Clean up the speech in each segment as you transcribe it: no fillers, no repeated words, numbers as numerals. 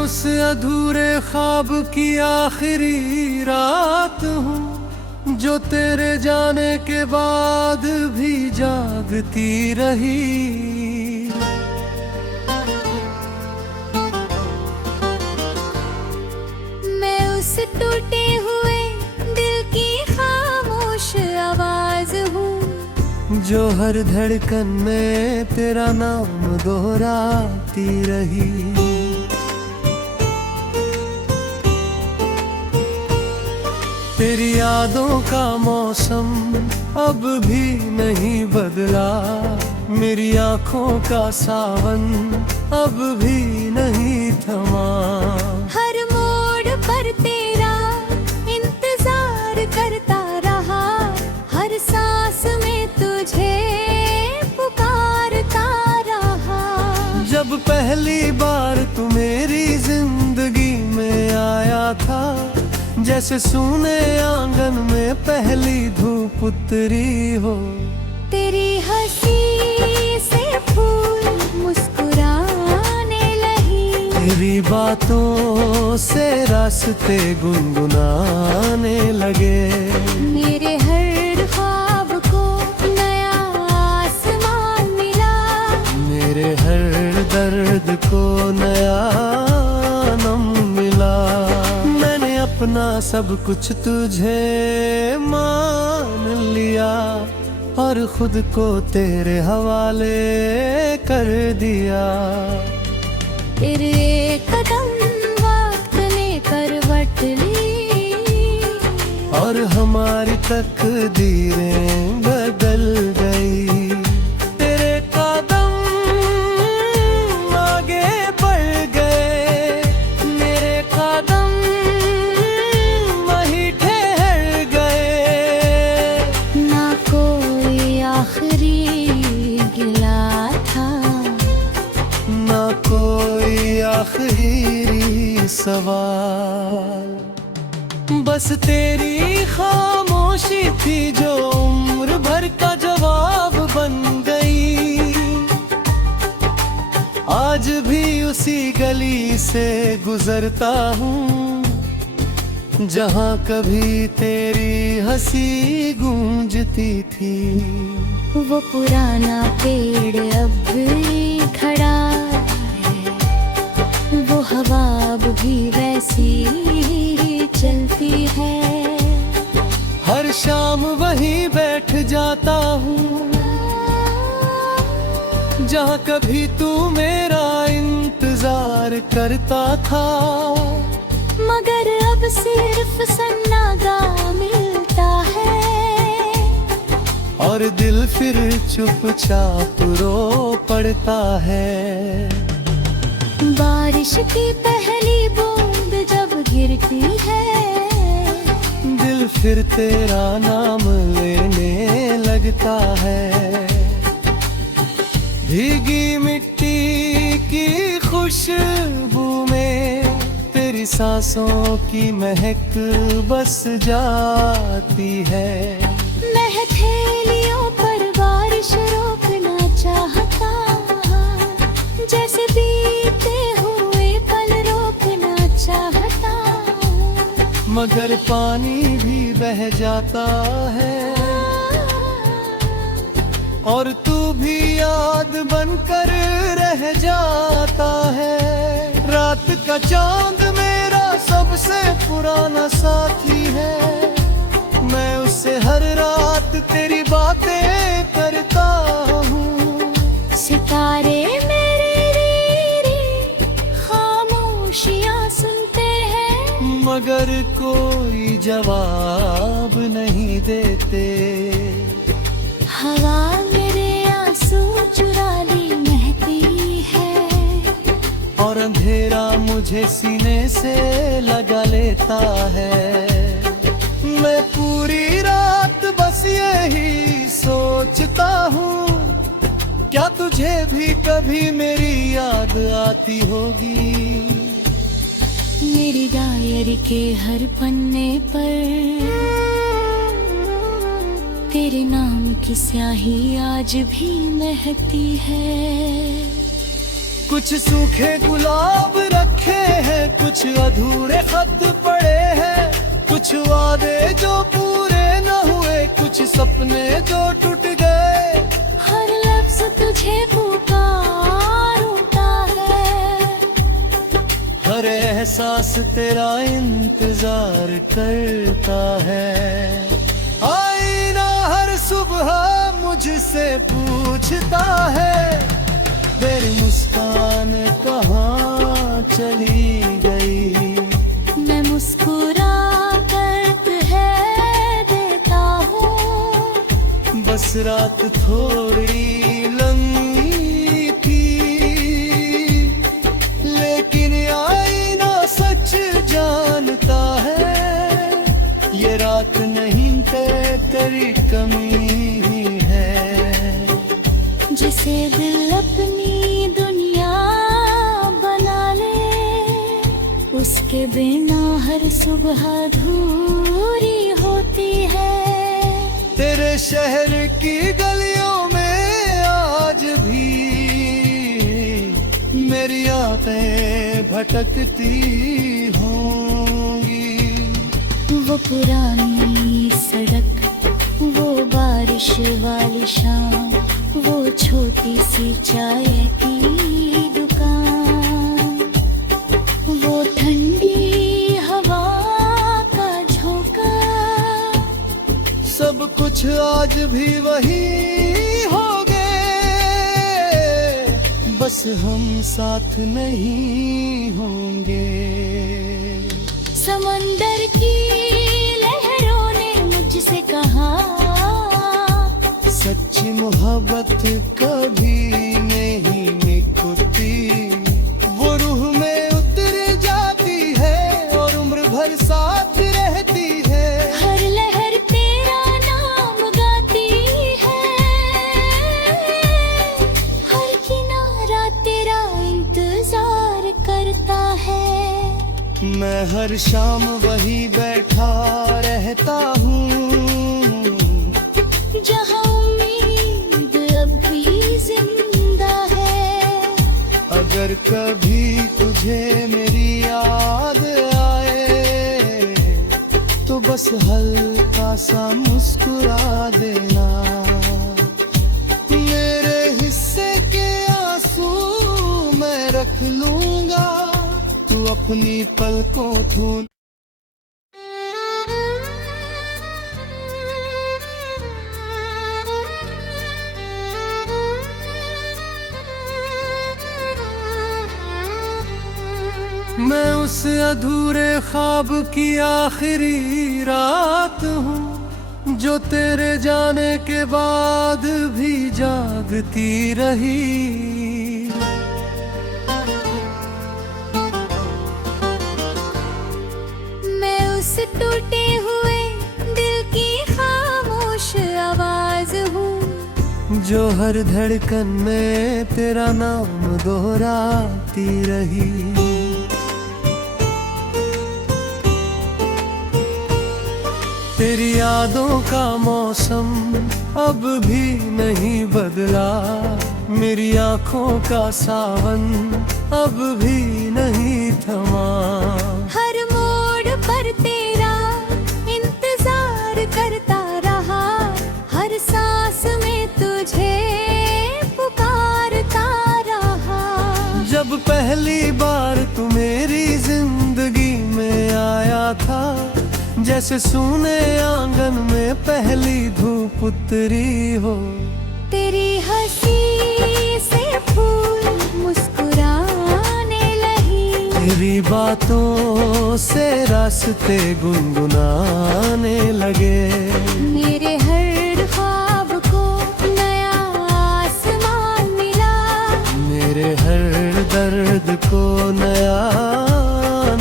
उस अधूरे ख्वाब की आखिरी रात हूँ जो तेरे जाने के बाद भी जागती रही। मैं उस टूटे हुए दिल की खामोश आवाज हूँ जो हर धड़कन में तेरा नाम दोहराती रही। तेरी यादों का मौसम अब भी नहीं बदला, मेरी आँखों का सावन अब भी नहीं थमा। हर मोड़ पर तेरा इंतजार करता रहा, हर सांस में तुझे पुकारता रहा। जब पहली बार तू मेरी जिंदगी में आया था, जैसे सूने आंगन में पहली धूप उतरी हो। तेरी हंसी से फूल मुस्कुराने लगी, तेरी बातों से रास्ते गुनगुनाने लगे। मेरे हर ख्वाब को नया आसमान मिला, मेरे हर दर्द को नया नम मिला। मैंने अपना सब कुछ तुझे मान लिया और खुद को तेरे हवाले कर दिया। तेरे कदम वक्त ने करवट ली और हमारी तकदीरें बदल गई। तेरे कदम आगे बढ़ गए, मेरे कदम वहीं ठहर गए। ना कोई आखिरी गिला था, ना कोई आखिरी सवाल, बस तेरी खामोशी थी जो उम्र भर का जवाब बन गई। आज भी उसी गली से गुजरता हूँ जहाँ कभी तेरी हंसी गूंजती थी। वो पुराना पेड़ अब भी खड़ा है, वो हवा अब भी वैसी चलती है। हर शाम वहीं बैठ जाता हूँ जहाँ कभी तू मेरा इंतजार करता था। मगर अब सिर्फ सन्नाटा मिलता है और दिल फिर चुपचाप रो पड़ता है। बारिश की पहली बूंद जब गिरती है, दिल फिर तेरा नाम लेने लगता है। भीगी मिट्टी की खुशबू में तेरी सांसों की महक बस जाती है। मैं हथेलियों पर बारिश रोकना चाहता, जैसे बीते हुए पल रोकना चाहता। मगर पानी भी बह जाता है और तू भी याद बनकर रह जाता है। रात का चांद मेरा सबसे पुराना साथी है, मैं उससे हर रात तेरी बातें करता हूँ। सितारे मेरी खामोशियाँ सुनते हैं, मगर कोई जवाब नहीं देते। हवा मेरे आंसू चुरा ली महती है, और अंधेरा मुझे सीने से लगा लेता है। मैं पूरी रात बस यही सोचता हूँ, क्या तुझे भी कभी मेरी याद आती होगी। मेरी डायरी के हर पन्ने पर तेरे नाम की स्याही आज भी महकती है। कुछ सूखे गुलाब रखे हैं, कुछ अधूरे खत पड़े हैं, कुछ वादे जो पूरे न हुए, कुछ सपने जो टूट गए। हर लफ्ज तुझे पुकार उठता है, हर एहसास तेरा इंतजार करता है। आईना हर सुबह मुझसे पूछता है, तेरी मुस्कान कहाँ चली गई। मैं मुस्कुरा कर तुझे देता हूँ, बस रात थोड़ी लंबी थी, लेकिन आईना सच जानता है, ये रात नहीं तेरी कमी ही है। जिसे दिल अपनी दुनिया बना ले, उसके बिना हर सुबह अधूरी होती है। तेरे शहर की गलियों में आज भी मेरी आंखें भटकती होंगी। वो पुरानी सड़क, वो बारिश वाली शाम, वो छोटी सी चाय की दुकान, वो ठंडी हवा का झोंका, सब कुछ आज भी वही हो गए, बस हम साथ नहीं होंगे। समंदर की लहरों ने मुझसे कहा, सच्ची मोहब्बत कभी नहीं निकलती, वो रूह में उतर जाती है और उम्र भर साथ रहती है। हर लहर तेरा नाम गाती है, हर किनारा तेरा इंतजार करता है। मैं हर शाम वही बैठा रहता हूँ, जहाँ उम्मीद अब भी जिंदा है। अगर कभी तुझे मेरी याद आए, तो बस हल्का सा मुस्कुरा देना। मेरे हिस्से के आंसू मैं रख लूंगा, तू अपनी पलकों थूम। मैं उस अधूरे ख्वाब की आखिरी रात हूँ, जो तेरे जाने के बाद भी जागती रही। मैं उस टूटे हुए दिल की खामोश आवाज हूँ, जो हर धड़कन में तेरा नाम दोहराती रही। तेरी यादों का मौसम अब भी नहीं बदला, मेरी आंखों का सावन अब भी नहीं थमा। हर मोड़ पर तेरा इंतजार करता रहा, हर सांस में तुझे पुकारता रहा। जब पहली बार तू मेरी जिंदगी में आया था, जैसे सूने आंगन में पहली धूप उतरी हो। तेरी हंसी से फूल मुस्कुराने लगी, तेरी बातों से रास्ते गुनगुनाने लगे। मेरे हर ख्वाब को नया आसमान मिला, मेरे हर दर्द को नया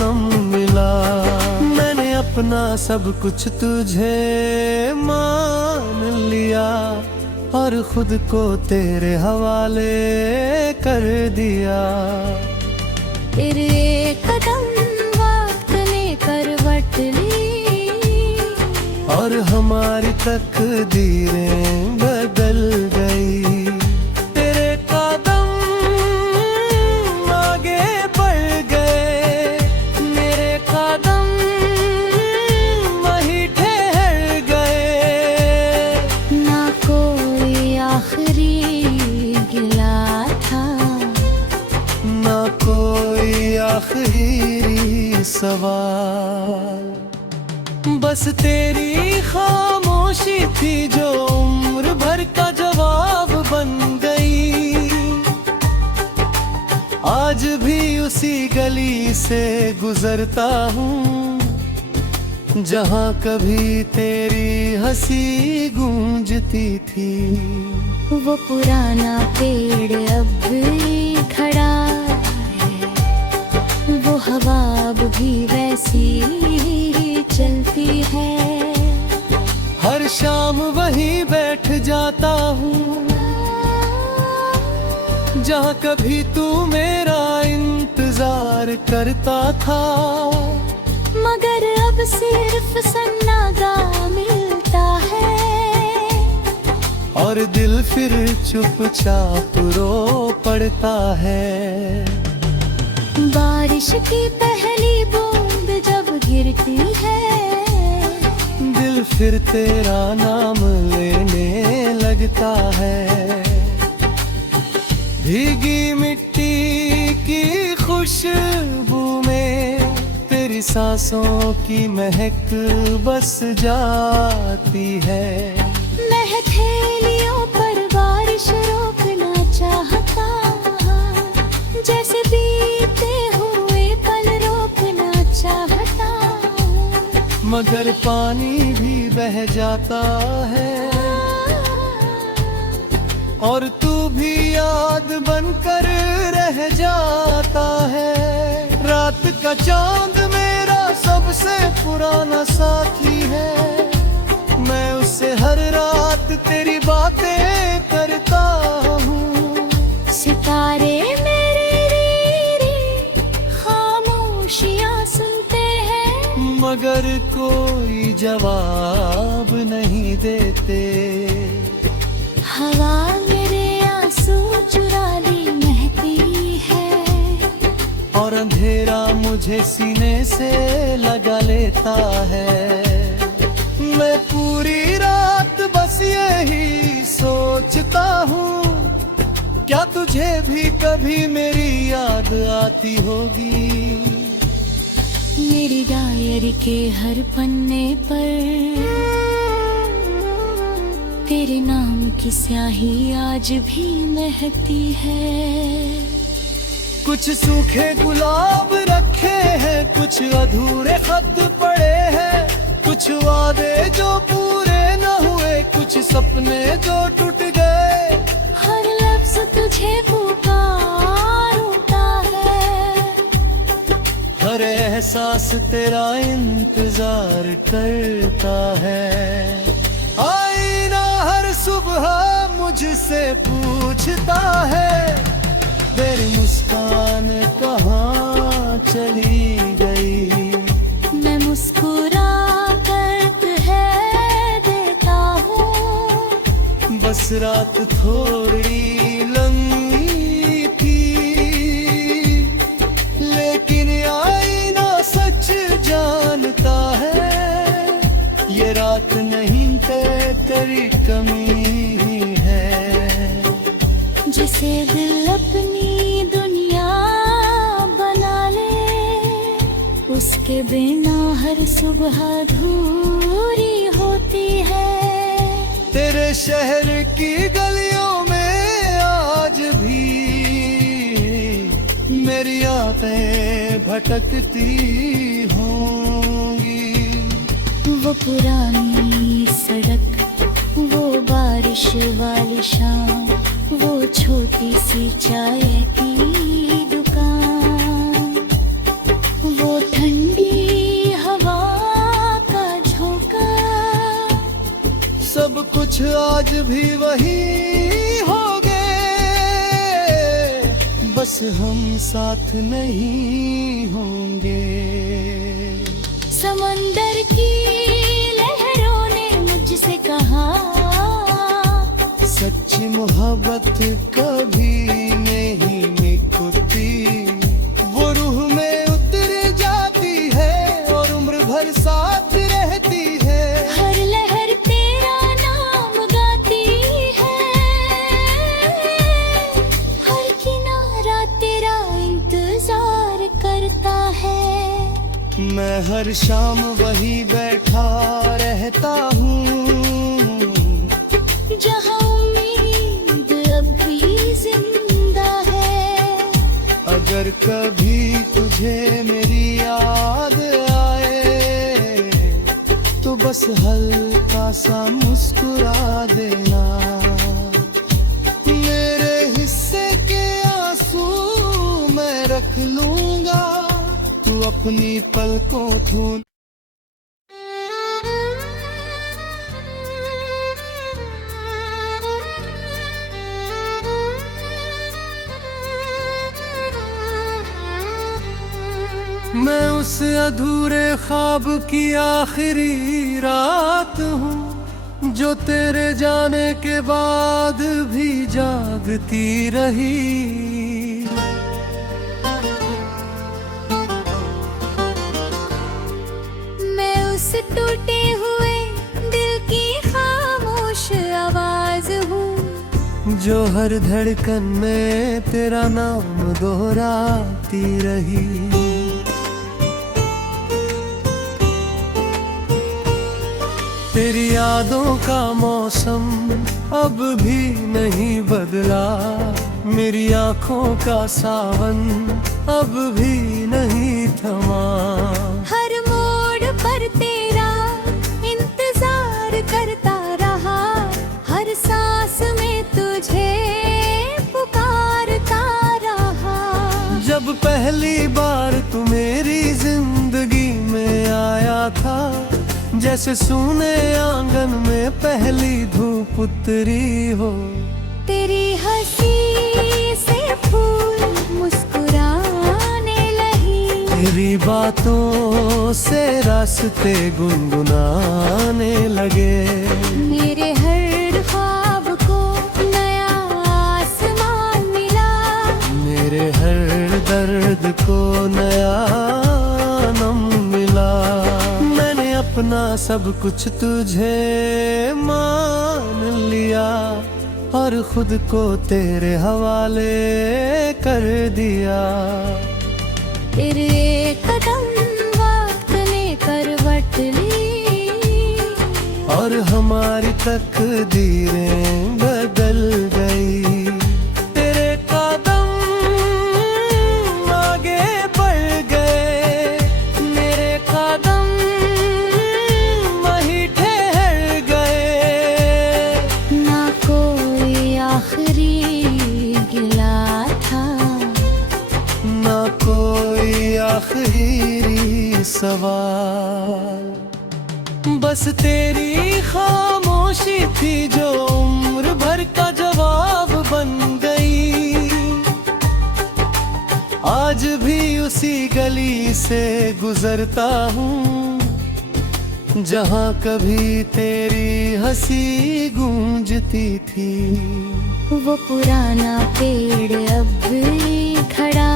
नम मिला। मैंने अपना सब कुछ तुझे मान लिया, और खुद को तेरे हवाले कर दिया। तेरे कदम वक्त ने करवट ली, और हमारी तकदीरें बदल गई। तेरे कदम सवाल। बस तेरी खामोशी थी जो उम्र भर का जवाब बन गई। आज भी उसी गली से गुजरता हूँ जहाँ कभी तेरी हंसी गूंजती थी। वो पुराना पेड़ अब भी खड़ा है, वो हवा अब भी वैसी ही चलती है। हर शाम वहीं बैठ जाता हूँ जहाँ कभी तू मेरा इंतजार करता था। मगर अब सिर्फ सन्नाटा मिलता है और दिल फिर चुपचाप रो पड़ता है। बारिश की पहली बूंद जब गिरती है, दिल फिर तेरा नाम लेने लगता है। भीगी मिट्टी की खुशबू में तेरी सांसों की महक बस जाती है। मैं हथेलियों पर बारिश रोकना चाहता, जैसे बीते हुए पल रोकना चाहता। मगर पानी भी बह जाता है और तू भी याद बनकर रह जाता है। रात का चांद मेरा सबसे पुराना साथी है, मैं उससे हर रात तेरी बातें करता हूँ। सितारे मेरे रीरी खामोशियाँ सुनते हैं, मगर कोई जवाब नहीं देते। हवा मेरे आंसू चुरा ली महती है, और अंधेरा मुझे सीने से लगा लेता है। मैं पूरी रात बस यही सोचता हूँ, क्या तुझे भी कभी मेरी याद आती होगी। मेरी डायरी के हर पन्ने पर तेरे नाम की स्याही आज भी महकती है। कुछ सूखे गुलाब रखे हैं, कुछ अधूरे खत पड़े हैं, कुछ वादे जो पूरे न हुए, कुछ सपने जो टूट गए। हर लफ्ज तुझे पुकार उठता है, हर एहसास तेरा इंतजार करता है। आईना हर सुबह मुझसे पूछता है, तेरी मुस्कान कहाँ चली गई। मैं मुस्कुरा कर है देता हूँ, बस रात थोड़ी लंबी थी, लेकिन आईना सच जानता है, ये रात नहीं तेरी कमी ही है। जिसे दिल अपनी दुनिया बना ले, उसके बिना हर सुबह अधूरी होती है। तेरे शहर की गलियों में आज भी मेरी यादें भटकती होंगी। वो पुरानी सड़क, वो बारिश वाली शाम, वो छोटी सी चाय की दुकान, वो ठंडी हवा का झोंका, सब कुछ आज भी वही हो गए, बस हम साथ नहीं होंगे। समंदर की लहरों ने मुझसे कहा, सच्ची मोहब्बत कभी नहीं मिटती, वो रूह में उतर जाती है और उम्र भर साथ रहती है। हर लहर तेरा नाम गाती है, हर किनारा तेरा इंतजार करता है। मैं हर शाम वही बैठा रहता हूँ जहाँ उम्मीद अब भी जिंदा है। अगर कभी तुझे मेरी याद आए तो बस हल्का सा मुस्कुरा देना। मेरे हिस्से के आंसू मैं रख लूंगा, तू अपनी पलकों धूल। मैं उस अधूरे ख्वाब की आखिरी रात हूँ जो तेरे जाने के बाद भी जागती रही। मैं उस टूटे हुए दिल की खामोश आवाज हूँ जो हर धड़कन में तेरा नाम दोहराती रही। तेरी यादों का मौसम अब भी नहीं बदला, मेरी आंखों का सावन अब भी नहीं थमा। हर मोड़ पर तेरा इंतजार करता रहा, हर सांस में तुझे पुकारता रहा। जब पहली बार तू मेरी जिंदगी में आया था, जैसे सूने आंगन में पहली धूप उतरी हो। तेरी हंसी से फूल मुस्कुराने लगी, तेरी बातों से रास्ते गुनगुनाने लगे। मेरे हर ख्वाब को नया आसमान मिला, मेरे हर दर्द को नया नम मिला। मैंने अपना सब कुछ तुझे मान लिया और खुद को तेरे हवाले कर दिया। तेरे कदम वक्त ने करवट ली और हमारी तकदीरें बदल गई। तेरे कदम आगे बढ़ गए, मेरे कदम वहीं ठहर गए। ना कोई आखिरी गिला था, ना कोई आखिरी सवाल, बस तेरी खामोशी थी जो उम्र भर का जवाब बन गई। आज भी उसी गली से गुजरता हूँ जहाँ कभी तेरी हंसी गूंजती थी। वो पुराना पेड़ अब भी खड़ा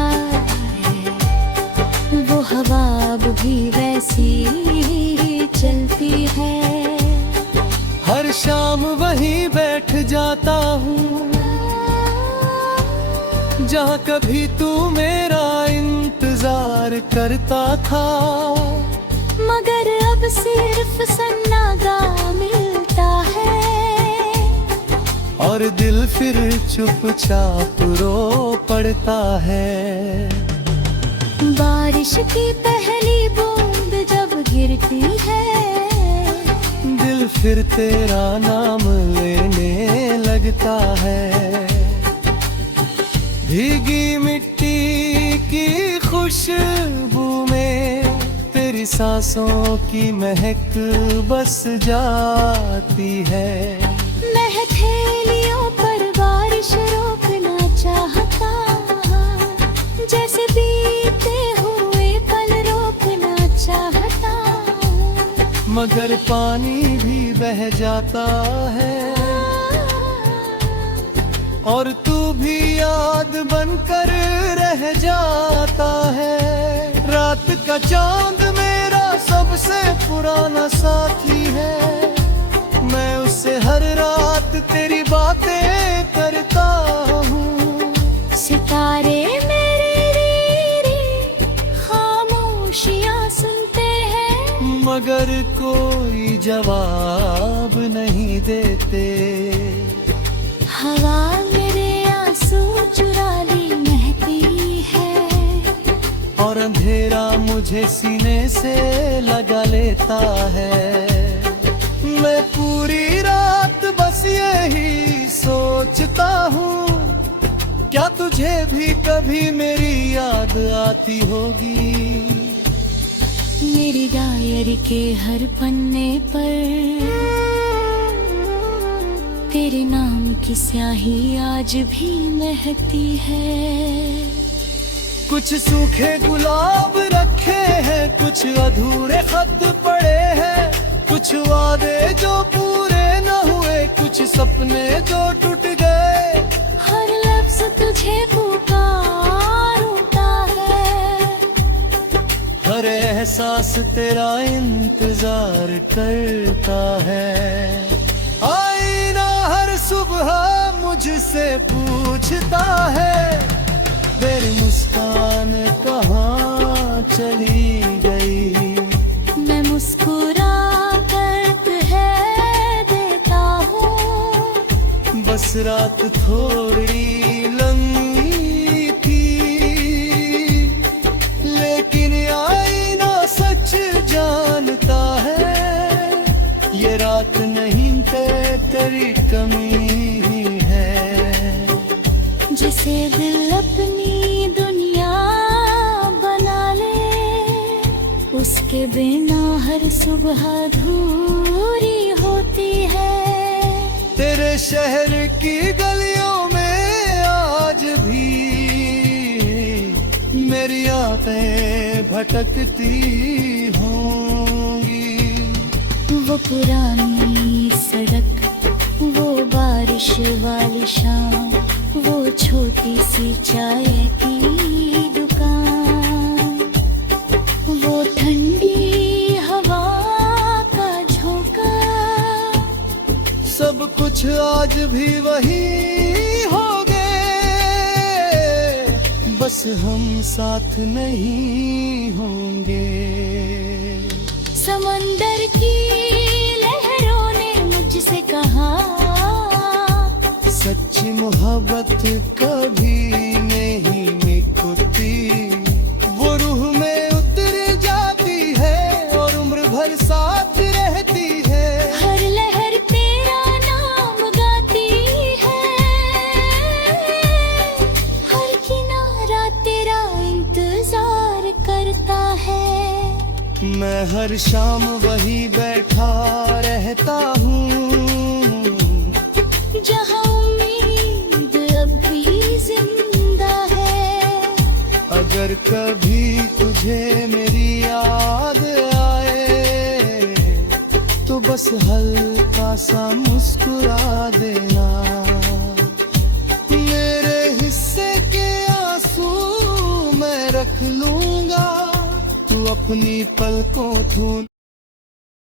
है, वो हवा अब भी वैसी चलती है। हर शाम वहीं बैठ जाता हूँ जहाँ कभी तू मेरा इंतजार करता था। मगर अब सिर्फ सन्नाटा मिलता है और दिल फिर चुपचाप रो पड़ता है। बारिश की पहली बूंद जब गिरती है, दिल फिर तेरा नाम लेने लगता है। भीगी मिट्टी की खुशबू में तेरी सांसों की महक बस जाती है। मैं हथेलियों पर बारिश रोकना चाहता, जैसे बीते हुए पल रोकना चाहता। मगर पानी भी बह जाता है और तू भी याद बनकर रह जाता है। रात का चांद मेरा सबसे पुराना साथी है, मैं उससे हर रात तेरी बातें करता हूँ। सितारे मेरे री खामोशियाँ सुनते मगर कोई जवाब नहीं देते। हवा मेरे आंसू चुरा ली महती है, और अंधेरा मुझे सीने से लगा लेता है। मैं पूरी रात बस यही सोचता हूँ, क्या तुझे भी कभी मेरी याद आती होगी। मेरी डायरी के हर पन्ने पर तेरे नाम की स्याही आज भी महती है। कुछ सूखे गुलाब रखे हैं, कुछ अधूरे खत पड़े हैं, कुछ वादे जो पूरे न हुए, कुछ सपने जो टूट गए। हर लफ्ज तुझे पुकार उठता है, हर एहसास तेरा इंतजार करता है। आईना हर सुबह मुझसे पूछता है, तेरी मुस्कान कहाँ चली गई। मैं मुस्कुरा कर तुझे देता हूँ, बस रात थोड़ी लंबी थी, लेकिन आईना सच जानता है, ये रात नहीं तेरी कमी ही है। जिसे दिल अपनी दुनिया बना ले, उसके बिना हर सुबह अधूरी होती है। तेरे शहर की गलियों में आज भी मेरी आंखें भटकती होंगी। वो पुरानी सड़क, वो बारिश वाली शाम, वो छोटी सी चाय की दुकान, वो ठंडी हवा का झोंका, सब कुछ आज भी वही हो गए, बस हम साथ नहीं होंगे। समंदर की लहरों ने मुझसे कहा, सच्ची मोहब्बत कभी नहीं मिटती, वो रूह में उतर जाती है और उम्र भर साथ रहती है। हर लहर तेरा नाम गाती है, हर किनारा तेरा इंतजार करता है। मैं हर शाम वही बैठा रहता हूँ, जहाँ उम्मीद अब भी जिंदा है। अगर कभी तुझे मेरी याद आए, तो बस हल्का सा मुस्कुरा देना। मेरे हिस्से के आंसू मैं रख लूंगा, तू अपनी पलकों